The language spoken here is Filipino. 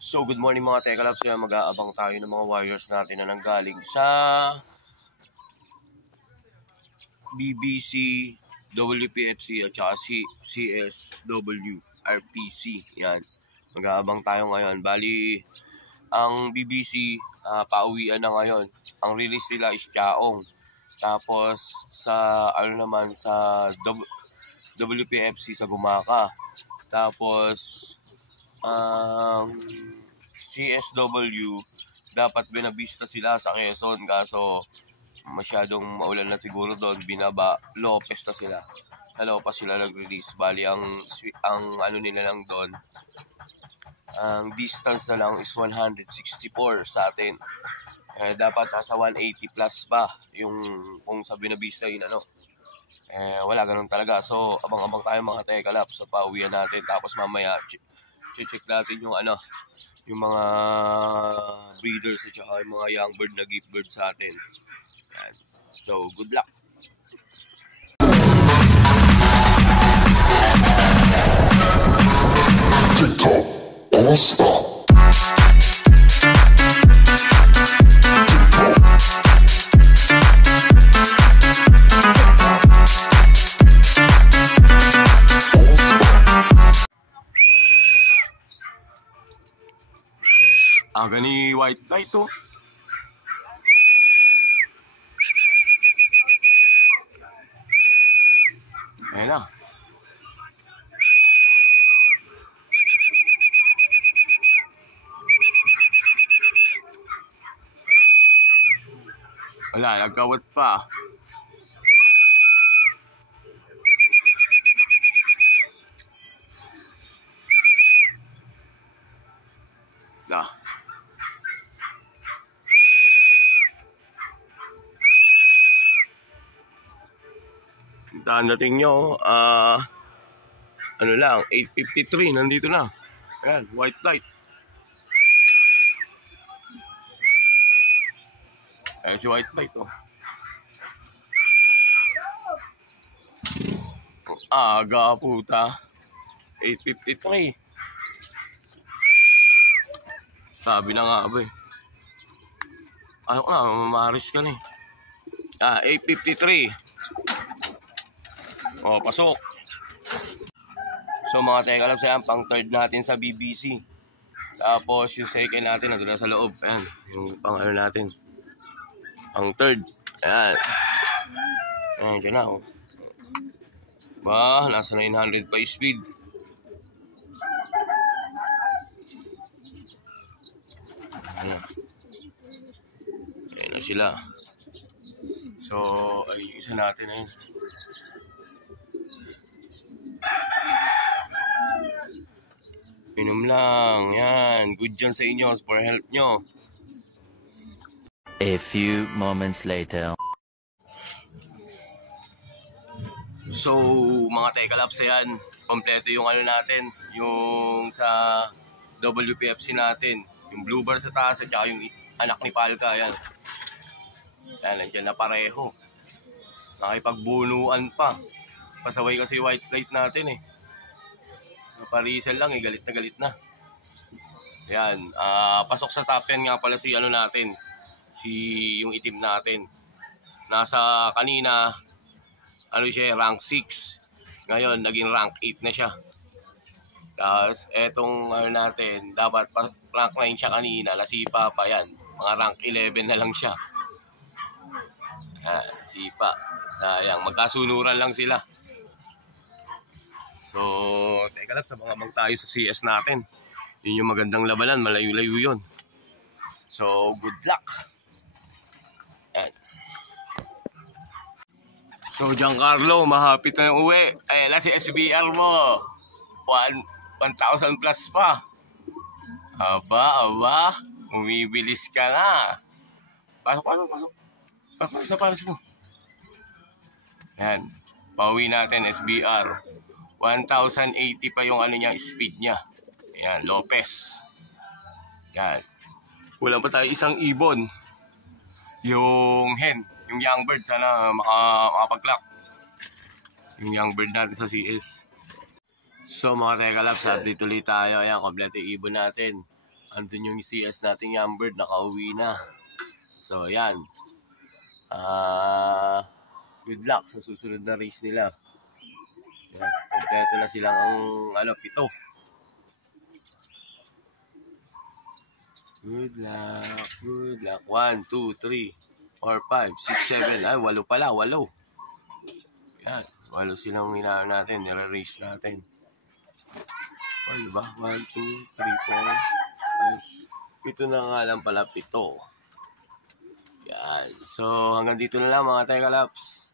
So good morning mga Tekalabs, kaya mag-aabang tayo ng mga warriors natin na nanggaling sa BBC, WPFC at saka CSW, RPC. Yan, mag-aabang tayo ngayon. Bali, ang BBC pauwian na ngayon. Ang release nila is Chaong. Tapos sa sa WPFC sa Gumaka. Tapos CSW, dapat binabista sila sa Quezon, kaso masyadong maulan na siguro doon, binaba, Lopez na sila. Sa Lopez sila nag-release. Bali, ang ano nila lang doon, ang distance na lang is 164 sa atin. Dapat nasa 180 plus pa yung kung sa binabista yun wala ganun talaga. So abang-abang tayo mga Tekalabs sa pauwian natin. Tapos mamaya check natin yung yung mga breeders at saka yung mga young bird na gift bird sa atin. Yan. So good luck. TikTok All-Star. Aga ni white light to. Ayan na. Wala, nagkawat pa. Na. Dating nyo, ano lang, 8:53, nandito na. Ayan, white light. Ayan si white light, oh. Aga puta. 8:53. Sabi na nga ba eh. Ayaw ko na, mamaris ka na eh. 8:53. Oh, pasok. So mga Tekalabs, ayan, pang third natin sa BBC. Tapos yung second natin nandun na sa loob. Ayan, yung pang natin. Pang third. Ayan. Ayan, dyan na oh. Ba, nasa 900 pa speed. Ayan. Ayan na sila. So, ay, isa natin ayun. Inom lang, yan. Good dyan sa inyo, for help nyo. A few moments later. So, mga Tekalabs, yan. Kompleto yung natin. Yung sa WPFC natin. Yung blue bar sa taas at saka yung anak ni Palka, yan. Yan, nandiyan na pareho. Nakipagbunuan pa. Pasaway kasi white light natin eh. Parisal lang eh, galit na. Yan, pasok sa top 10 nga pala si natin. Yung itim natin. Nasa kanina, siya, rank 6. Ngayon, naging rank 8 na siya. Tapos, etong natin, dapat rank 9 siya kanina, nasipa pa yan. Mga rank 11 na lang siya. Sipa. Sayang, magkasunuran lang sila. So, Tekalabs, abang-abang tayo sa CS natin. Yun yung magandang labanan, malayo-layo yun. So, good luck. Yan. So, Giancarlo, mahapit na yung uwi. Ayan na si SBR mo. 1,000 plus pa. Aba, umibilis ka na. Pasok. Pasok sa paras mo. Yan. Pauwi natin, SBR. 1,080 pa yung niya, speed niya. Ayan, Lopez. Yan. Wala pa tayo isang ibon. Yung hen, yung young bird, sana makapag-clock. Yung young bird natin sa CS. So mga Tekalabs, update ulit tayo. Ayan, kompleto yung ibon natin. andun yung CS nating Yambird, nakauwi na. So, ayan. Good luck sa susunod na race nila. Ayan, kompleto na silang 7. Good luck, good luck. 1, 2, 3, 4, 5, 6, 7. Ay, 8 pala, 8. Yan, 8 silang hinaan natin, nire-race natin. Ano ba? 1, 2, 3, 4, 5. Ito na nga lang pala, 7. Yan. So, hanggang dito na lang mga Teka Laps.